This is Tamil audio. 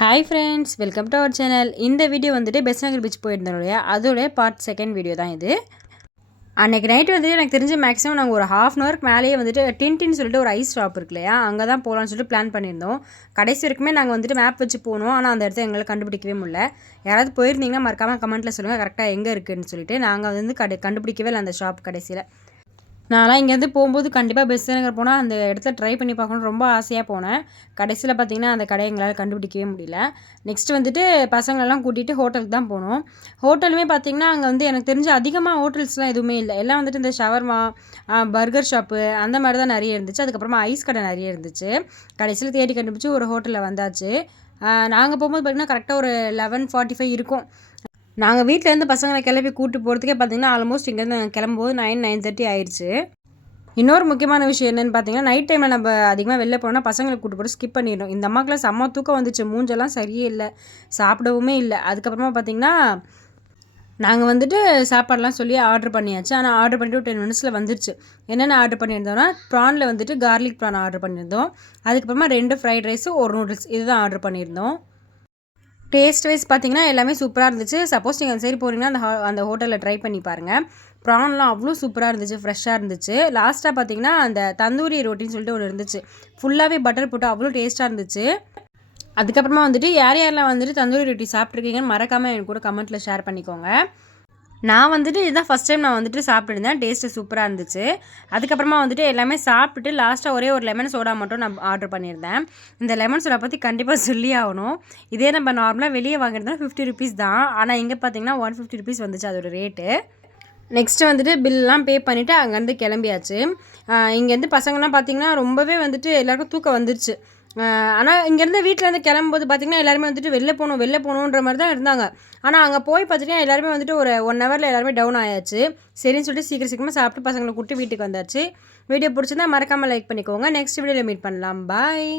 Hi friends, welcome to our channel. இந்த வீடியோ வந்துட்டு பெஸ்ட் நகர் பீச் போயிருந்தோம் இல்லையா, அதோடைய பார்ட் செகண்ட் வீடியோ தான் இது. அன்றைக்கி நைட்டு வந்துட்டு எனக்கு தெரிஞ்சு மேக்ஸிமம் நாங்கள் ஒரு ஹாஃப்-அன்-ஹவருக்கு மேலேயே வந்துட்டு டின்டின்னு சொல்லிட்டு ஒரு ஐஸ் ஷாப் இருக்கு இல்லையா, அங்கே தான் போகலான்னு சொல்லிட்டு பிளான் பண்ணியிருந்தோம். கடைசி வரைக்குமே நாங்கள் வந்துட்டு மேப் வச்சு போனோம், ஆனால் அந்த இடத்த எங்களால் கண்டுபிடிக்கவே முடியல. யாராவது போயிருந்தீங்கன்னா மறக்காமல் கமெண்ட்டில் சொல்லுங்கள் கரெக்டாக எங்கே இருக்குதுன்னு சொல்லிட்டு. நாங்கள் வந்து கண்டுபிடிக்கவே இல்லை அந்த ஷாப் கடைசியில். நான்லாம் இங்கேருந்து போகும்போது கண்டிப்பாக பெஸ்ட் நகர் போனால் அந்த இடத்துல ட்ரை பண்ணி பார்க்கணுன்னு ரொம்ப ஆசையாக போனேன். கடைசியில் பார்த்திங்கன்னா அந்த கடையை எங்களால் கண்டுபிடிக்கவே முடியல. நெக்ஸ்ட் வந்துட்டு பசங்களெல்லாம் கூட்டிகிட்டு ஹோட்டலுக்கு தான் போனோம். ஹோட்டலுமே பார்த்திங்கன்னா அங்கே வந்து எனக்கு தெரிஞ்சு அதிகமாக ஹோட்டல்ஸ்லாம் எதுவுமே இல்லை. எல்லாம் வந்துட்டு இந்த ஷவர்மா, பர்கர் ஷாப்பு அந்த மாதிரி தான் நிறைய இருந்துச்சு. அதுக்கப்புறமா ஐஸ் கடை நிறைய இருந்துச்சு. கடைசியில் தேடி கண்டுபிடிச்சி ஒரு ஹோட்டலில் வந்தாச்சு. நாங்கள் போகும்போது பார்த்திங்கன்னா கரெக்டாக ஒரு 11:45 இருக்கும். நாங்கள் வீட்டிலேருந்து பசங்களை கிளப்பி கூப்பிட்டு போகிறதுக்கே பார்த்திங்கன்னா ஆல்மோஸ்ட் இங்கேருந்து கிளம்பும்போது 9:30 ஆயிடுச்சு. இன்னொரு முக்கியமான விஷயம் என்னென்னு பார்த்தீங்கன்னா, நைட் டைமில் நம்ம அதிகமாக வெளில போனோம்னா பசங்களை கூப்பிட்டு போட்டு ஸ்கிப் பண்ணிடணும். இந்த அம்மாக்கெலாம் செம்ம தூக்கம் வந்துச்சு, மூஞ்செல்லாம் சரியே இல்லை, சாப்பிடவுமே இல்லை. அதுக்கப்புறமா பார்த்திங்கன்னா நாங்கள் வந்துட்டு சாப்பாடெலாம் சொல்லி ஆர்டர் பண்ணியாச்சு. ஆனால் ஆர்டர் பண்ணிட்டு ஒரு 10 மினிட்ஸில் வந்துருச்சு. என்னென்ன ஆர்டர் பண்ணியிருந்தோம்னா, ப்ரானில் வந்துட்டு கார்லிக் ப்ரான் ஆர்டர் பண்ணியிருந்தோம். அதுக்கப்புறமா 2 ஃப்ரைட் ரைஸு, 1 நூடுல்ஸ் இதுதான் ஆர்டர் பண்ணியிருந்தோம். டேஸ்ட் வைஸ் பார்த்திங்கன்னா எல்லாமே சூப்பராக இருந்துச்சு. சப்போஸ் நீங்கள் அந்த சைடு போகிறீங்கன்னா அந்த ஹோட்டலில் ட்ரை பண்ணி பாருங்கள். ப்ரான்லாம் அவ்வளோ சூப்பராக இருந்துச்சு, ஃப்ரெஷ்ஷாக இருந்துச்சு. லாஸ்ட்டாக பார்த்திங்கன்னா அந்த தந்தூரி ரொட்டின்னு சொல்லிட்டு ஒன்று இருந்துச்சு. ஃபுல்லாகவே பட்டர் போட்டு அவ்வளோ டேஸ்ட்டாக இருந்துச்சு. அதுக்கப்புறமா வந்துட்டு யாரெல்லாம் வந்துட்டு தந்தூரி ரொட்டி சாப்பிட்ருக்கீங்கன்னு மறக்காமல் எனக்கு கூட கமெண்ட்டில் ஷேர் பண்ணிக்கோங்க. நான் வந்துட்டு இதுதான் ஃபஸ்ட் டைம் நான் வந்துட்டு சாப்பிட்டுருந்தேன். டேஸ்ட்டு சூப்பராக இருந்துச்சு. அதுக்கப்புறமா வந்துட்டு எல்லாமே சாப்பிட்டுட்டு லாஸ்ட்டாக ஒரே ஒரு லெமன் சோடா மட்டும் நான் ஆர்டர் பண்ணியிருந்தேன். இந்த லெமன் சோடா பற்றி கண்டிப்பாக சொல்லி ஆகணும். இதே நம்ம நார்மலாக வெளியே வாங்கியிருந்தோம் 50 ருபீஸ் தான். ஆனால் இங்கே பார்த்தீங்கன்னா 150 ருபீஸ் வந்துச்சு அதோட ரேட்டு. நெக்ஸ்ட்டு வந்துட்டு பில்லாம் பே பண்ணிவிட்டு அங்கேருந்து கிளம்பியாச்சு. இங்கேருந்து பசங்கள்லாம் பார்த்திங்கன்னா ரொம்பவே வந்துட்டு எல்லாருக்கும் தூக்கம் வந்துருச்சு. ஆனால் இங்கேருந்து வீட்டிலேருந்து கிளம்பும்போது பார்த்திங்கன்னா எல்லாருமே வந்துட்டு வெளில போகணுன்ற மாதிரி தான் இருந்தாங்க. ஆனால் அங்கே போய் பார்த்திங்கன்னா எல்லாருமே வந்துட்டு ஒரு 1 ஹவரில் எல்லாருமே டவுன் ஆயாச்சு. சரின்னு சொல்லிட்டு சீக்கிரமாக சாப்பிட்டு பசங்களை கூப்பிட்டு வீட்டுக்கு வந்தாச்சு. வீடியோ பிடிச்சிருந்தா மறக்காமல் லைக் பண்ணிக்கோங்க. நெக்ஸ்ட் வீடியோவில் மீட் பண்ணலாம். பாய்.